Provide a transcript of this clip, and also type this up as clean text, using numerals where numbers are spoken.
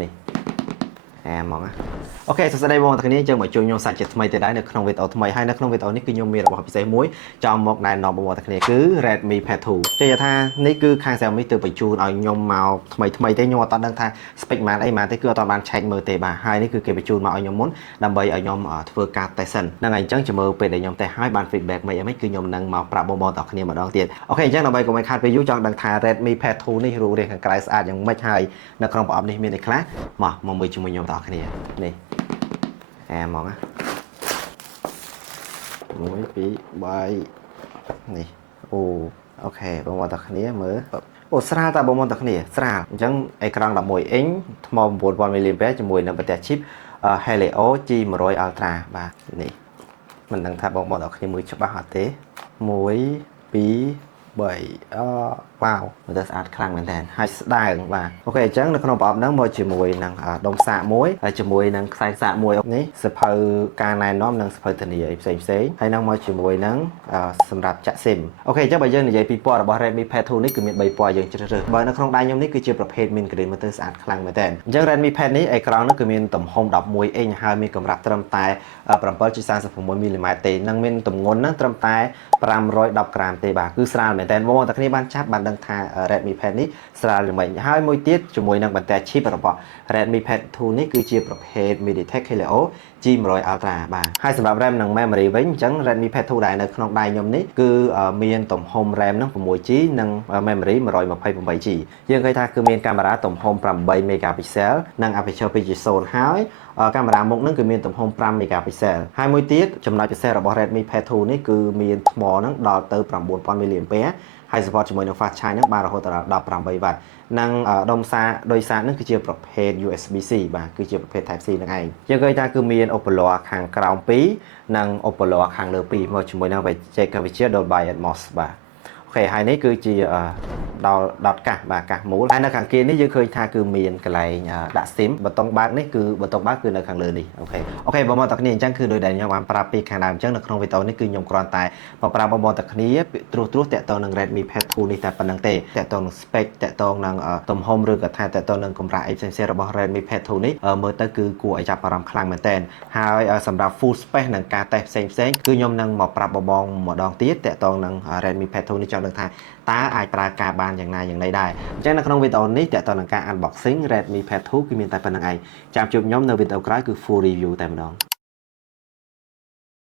នេះហ្មងអូខេសួស្តីបងប្អូនទាំងគ្នាយើងមកជួយខ្ញុំសាច់ជាថ្មីទៅដែរនៅក្នុងវីដេអូថ្មីហើយនៅក្នុងវីដេអូនេះគឺខ្ញុំមានរបស់ពិសេសមួយចំមកណែនាំបងប្អូនទាំងគ្នាគឺ Redmi Pad 2ចេះថានេះគឺខាង Xiaomi ទើបបញ្ជូនឲ្យខ្ញុំមកថ្មីទេខ្ញុំអត់ដឹងថា spec ម៉ានអីម៉ានទេគឺអត់បានឆែកមើលទេបាទហើយនេះគឺគេបញ្ជូនមកឲ្យខ្ញុំមុនដើម្បីឲ្យខ្ញុំធ្វើការ test សិនហ្នឹងហើយអញ្ចឹងចាំមើលពេលដែលខ្ញុំ test ហើយបាន feedback មិនគឺខ្ញុំនឹងមកប្រាប់បងប្អូនទាំងគ្នាម្ដងទៀតអូខេអញ្ចឹងដើម្បីកុំឲ្យខាតពេលយូរចង់ដឹងថា Redmi Pad 2នេះរូបរាងខាងក្រៅស្អាតយ៉ាងម៉េចហើយនៅក្នុងប្រអប់នេះមានអីខ្លះមកមើលជាមួយខ្ញុំទាំងគ្នានេះហ្មង1 2 3នេះអូខេបងប្អូនទាំងគ្នាមើលអូស្រាលតាបងប្អូនទាំងគ្នាស្រាលអញ្ចឹងអេក្រង់11អ៊ីងថ្ម 9000 mAh ជាមួយនឹងប្រទេស chip Helio G100 Ultra បាទនេះមិនដឹងថាបងប្អូនទាំងគ្នាមើលច្បាស់អត់ទេ1 2 3វ៉ាវមើលទៅស្អាតខ្លាំងមែនតើហើយស្ដើងបាទអូខេអញ្ចឹងនៅក្នុងប្រអប់ហ្នឹងមកជាមួយនឹងដុំសាកមួយហើយជាមួយនឹងខ្សែសាកមួយនេះសភៅការណែនាំនិងសភៅធានាអីផ្សេងហើយនឹងមកជាមួយនឹងសម្រាប់ចាក់ SIM អូខេអញ្ចឹងបើយើងនិយាយពីពណ៌របស់ Redmi Pad 2នេះគឺមាន3ពណ៌យើងជ្រើសរើសបើនៅក្នុងដៃខ្ញុំនេះគឺជាប្រភេទ mint green មើលទៅស្អាតខ្លាំងមែនតើអញ្ចឹង Redmi Pad នេះអេក្រង់នោះគឺមានទំហំ11អ៊ីងហើយមានកម្រាស់ត្រឹមតែ7.36 មីលីម៉ែត្រទេនិងមានទម្ងន់ហ្នឹងត្រឹមតែ510ក្រាមទេបាទគឺស្រាលមែនតើបងប្អូនទាំងគ្នាបានចាប់បានដឹងថា Redmi Pad នេះស្រាលយ៉ាងម៉េចហើយមួយទៀតជាមួយនឹងបន្ទះ chip របស់ Redmi Pad 2នេះគឺជាប្រភេទ MediaTek Helio G100 Ultra បាទហើយសម្រាប់ RAM និង Memory វិញអញ្ចឹង Redmi Pad 2ដែលនៅក្នុងដៃខ្ញុំនេះគឺមានទំហំ RAM នឹង 6GB និង Memory 128GB យើងឃើញថាគឺមានកាមេរ៉ាទំហំ8 megapixel និង aperture 2.0 ហើយកាមេរ៉ាមុខនឹងគឺមានទំហំ5 megapixel ហើយមួយទៀតចំណុចពិសេសរបស់ Redmi Pad 2នេះគឺមានថ្មនឹងដល់ទៅ 9000 mAh ហើយ support ជាមួយនឹង fast charge នឹងបានរហូតដល់18 W និងដុំសារដោយសារនឹងគឺជាប្រភេទ USB-C បាទគឺជាប្រភេទ Type C នឹងឯងយើងឃើញថាគឺមានឧបល័រខាងក្រោម2និងឧបល័រខាងលើ2មកជាមួយនឹងបច្ចេកវិទ្យា Dolby Atmos បាទអូខេហើយនេះគឺជាដល់កាសបាទកាសមូលហើយនៅខាងគៀននេះយើងឃើញថាគឺមានកន្លែងដាក់ SIM ប៊ូតុងបើកនេះគឺប៊ូតុងបើកគឺនៅខាងលើនេះអូខេបងប្អូនទាំងគ្នាអញ្ចឹងគឺដោយដែលខ្ញុំបានប្រាប់ពីខាងដើមអញ្ចឹងនៅក្នុងវីដេអូនេះគឺខ្ញុំគ្រាន់តែមកប្រាប់បងប្អូនទាំងគ្នាត្រួសតាក់ទងនឹង Redmi Pad 2នេះតែប៉ុណ្្នឹងទេតាក់ទងនឹង spec តាក់ទងនឹងទំហំឬក៏ថាតាក់ទងនឹងកម្រាស់អីផ្សេងៗរបស់ Redmi Pad 2នេះមើលទៅគឺគួរឲ្យចាប់អារម្មណ៍ខ្លាំងមែនទែនហើយសម្រាប់ full space និងការតេស្តផ្សេងគឺខ្ញុំនឹងមកប្រាប់បងម្ដងទៀតតាក់ទងនឹង Redmi Pad 2នេះចង់ដឹងថាតើអាចប្រើការបានយ៉ាងណាយ៉ាងណីដែរអញ្ចឹងនៅក្នុងវីដេអូនេះតាក់ទងនឹងការ unboxing Redmi Pad 2គឺមានតែប៉ុណ្្នឹងឯងចាំជួបខ្ញុំនៅវីដេអូក្រោយគឺ full review តែម្ដង